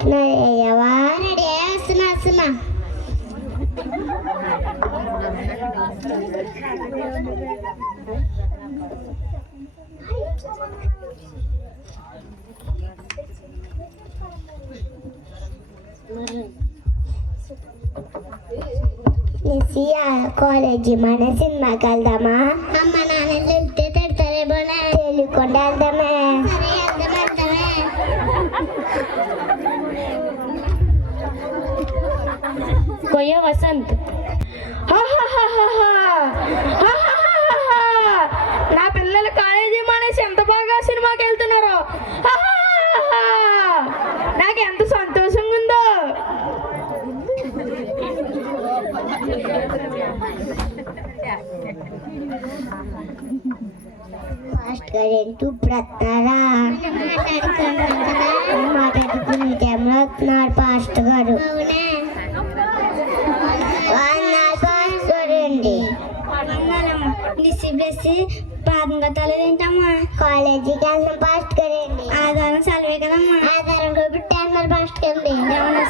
అయ్యవా ready వస్తున్నా వస్తున్నా నిసియా college మన సినిమాకి వెళ్దామా అమ్మ కొయ్య వసంత్. నా పిల్లలు కాలేజీ మానేసి ఎంత బాగా సినిమాకి వెళ్తున్నారు. నాకు ఎంత సంతోషంగా ఉందో. మాట్లాడుకుని టైంలో వస్తున్నారు ఫాస్ట్ గారు. డిసిప్లెస్ పాదం ఏంటమ్మా కాలేజీకి వెళ్దాం ఫాస్ట్ గారండి ఆధారం సెలవే కదమ్మా ఆధారం కాబట్టి అన్నారు ఫాస్ట్ గారండి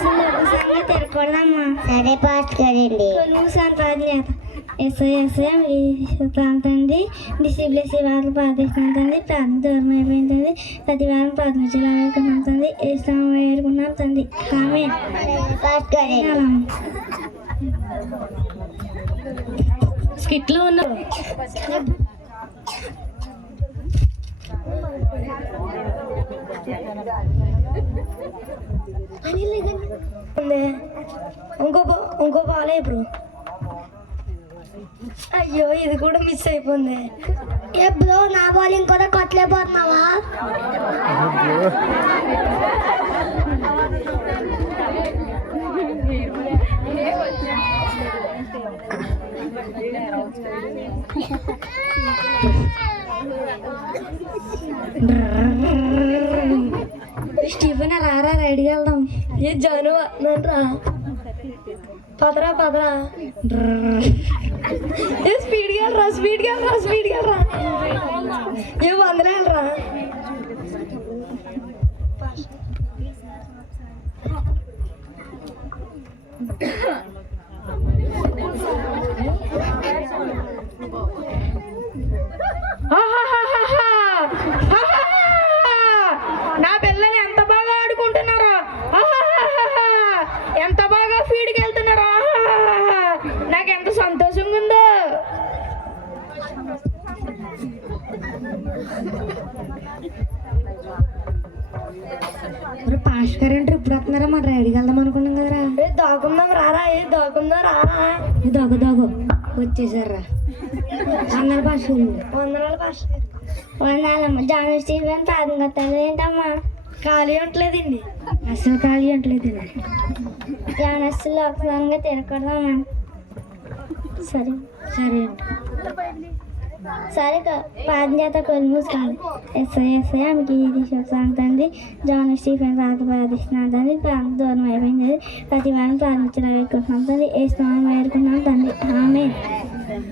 సంగతి తిరగకూడదమ్మా సరే ఫాస్ట్ గారండి నువ్వు సంపాదన చేత ఎస్ఐ ఎస్ఐ ప్రాంతండి డిసిప్లెస్ వాళ్ళు ప్రార్థిస్తుంది ప్రార్థన దూరం అయిపోయింది ప్రతి వారం ప్రార్థించాలనుకుంటుంది ఇష్టం వేరుకున్నాం తండ్రి ఆమె స్కిట్లో ఉన్నారు ఉంది. ఇంకో బా- ఇంకో బాలే ఇప్పుడు అయ్యో ఇది కూడా మిస్ అయిపోయింది. ఎప్పుడు నా బాల్ ఇంకోదా కొట్టలేకపోతున్నావా స్టీఫెన్ రారా రైడ్కి వెళ్దాం. ఏ జాను రా. పదరా పదరా. ఏ స్పీడ్గా వెళ్ళరా స్పీడ్గా వెళ్ళరా స్పీడ్గా వెళ్ళరా. ఏ వందలే వెళ్ళరా. నా పిల్లలు ఎంత బాగా ఆడుకుంటున్నారో. ఎంత బాగా ఫీడ్కి వెళ్తున్నారో. నాకు ఎంత సంతోషంగా ఉందో. పాస్ గారు ఇప్పుడు వస్తున్నారా? మన రైడ్కి వెళ్దాం అనుకున్నాం కదరా. ఏ దాకుందాం రారా ఏ దాకుందాం రారా. దాగు దాగు. వచ్చేసారా వందల భాష వందల భాష వందలమ్మ జాను స్టీవెన్ ప్రార్థన కట్టాలి ఏంటమ్మా? ఖాళీ ఉండలేదండి. అసలు ఖాళీ ఉండలేదండి జానస్సులో ఒకసారిగా తినకూడదమ్మా. సరే. సరే సరే ప్రార్థన చేత కొలు మూసుకోండి ఎస్ఐ ఎస్ఐ ఆమెకి ఇది శోకంతండి జాన్ స్టీఫెన్ ప్రార్థన ప్రార్థిస్తున్నాను తండ్రి ప్రార్థన దూరం అయిపోయింది. ప్రతి వారం తండ్రి ఏ స్నానం వేడుకున్నాం తండ్రి ఆమె.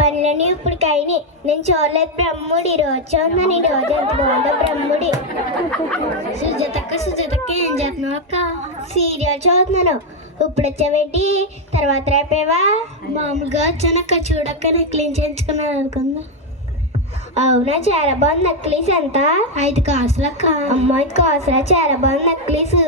పనులని ఇప్పుడు కైని. నేను చూడలేదు బ్రహ్ముడి ఈ రోజు చూస్తున్నాను ఈ రోజు ఎంత బాగుందో బ్రహ్ముడి. సుజాతక్క సుజాతక్క ఏం చేస్తున్నావు అక్క? సీరియల్ చూస్తున్నాను. ఇప్పుడు వచ్చావేంటి? తర్వాత రేపేవా? మామూలుగా వచ్చానక్క చూడక్క నెక్లీన్ చేయించుకున్నాను అనుకుందా. అవునా చాలా బాగుంది నెక్లీస్ ఎంత? ఐదు కాసులు అక్క. అమ్మ ఐదు కాసులా? చాలా బాగుంది నెక్లీస్.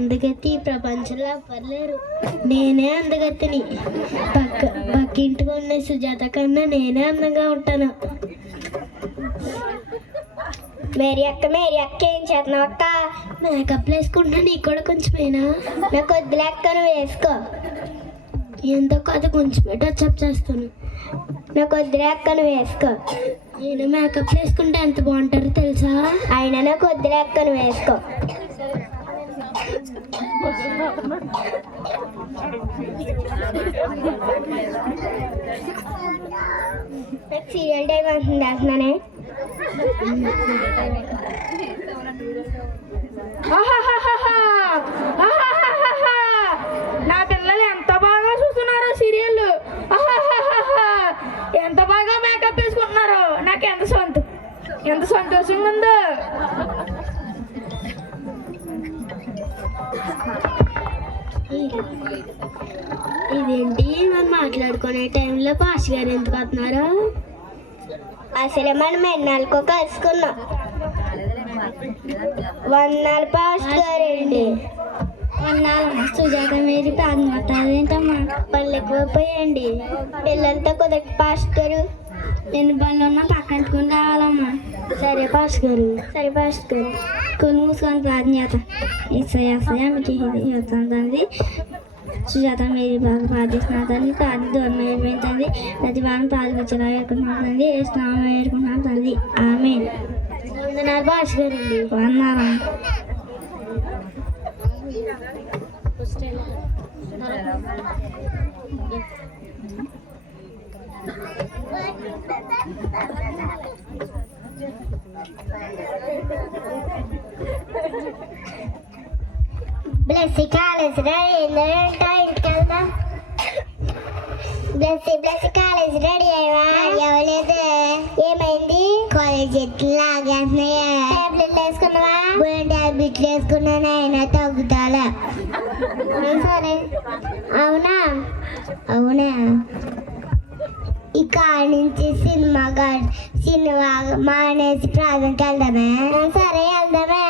అందరూ అందగత్తి ఈ ప్రపంచంలో పర్లేరు నేనే అందగత్తిని. పక్క పక్కింటికి ఉన్న సుజాత కన్నా నేనే అందంగా ఉంటాను. మేరీ అక్క మేరీ అక్క ఏం చేస్తున్నావు అక్క? మేకప్ వేసుకుంటున్నా నీకు కూడా కొంచెమేనా? నాకు వద్దులే నువ్వు వేసుకో. ఎంతో కాదు కొంచెం టచ్అప్ చేస్తాను. నాకు వద్దులే నువ్వు వేసుకో. నేను మేకప్ వేసుకుంటే ఎంత బాగుంటారో తెలుసా? అయినా నాకు వద్దులే నువ్వు వేసుకో. సీరియల్ టైం అంటుంది అంటున్నానే. నా పిల్లలు ఎంత బాగా చూస్తున్నారో సీరియల్ ఎంత బాగా మేకప్ వేసుకుంటున్నారో. నాకు ఎంత సొంత ఎంత సంతోషంగా ఉందో. ఇదేంటి? మనం మాట్లాడుకునే టైంలో పాస్ గారు ఎందుకు వస్తున్నారు? అసలే మనం ఎన్నాళ్ళకో కలుసుకున్నాం. వందనాలు పాస్ గారండి. వందనాలమ్మా సుజాత మీరు ప్రారంభమవుతుంది ఏంటమ్మా? పళ్ళు ఎక్కువైపోయండి పిల్లలతో కుదరదు పాస్ గారు ఎన్ని పనులు ఉన్నా పక్కంటుకుని రావాలమ్మా. సరే పాస్ గారు సరే పాస్ గారు కొన్ని మూసుకొని ప్రార్థన చేద్దాం ఇసయ మీకు ఇది సుజాత మీరు బాగా ప్రార్థిస్తున్నారు తండ్రి ప్రార్థన దూరం అయిపోయింది ప్రతి వారం ప్రార్థించలా వేడుకుంటున్నాం తండ్రి ఏ స్నామం వేడుకుంటున్నాం తండ్రి ఆమె వందనాలు భాష గారండి వందనాలు బ్లెస్సీ కాలేజ్ రెడీ ఏంటో ఇంటికి వెళ్దాం బ్లెస్సీ బ్లెస్సీ కాలేజ్ రెడీ అయ్యవా అవ్వలేదు ఏమైంది? కాలేజ్ ఎట్లు లాగేస్తున్నాయా టాబ్లెట్లు వేసుకున్నావా టాబ్లెట్లు వేసుకున్నాను అయినా తగ్గుతాలా? సరే. అవునా? అవునా? ఈ సినిమా గా- సినిమా మానేసి ప్రాంతంకి వెళ్దామే. సరే వెళ్దామే.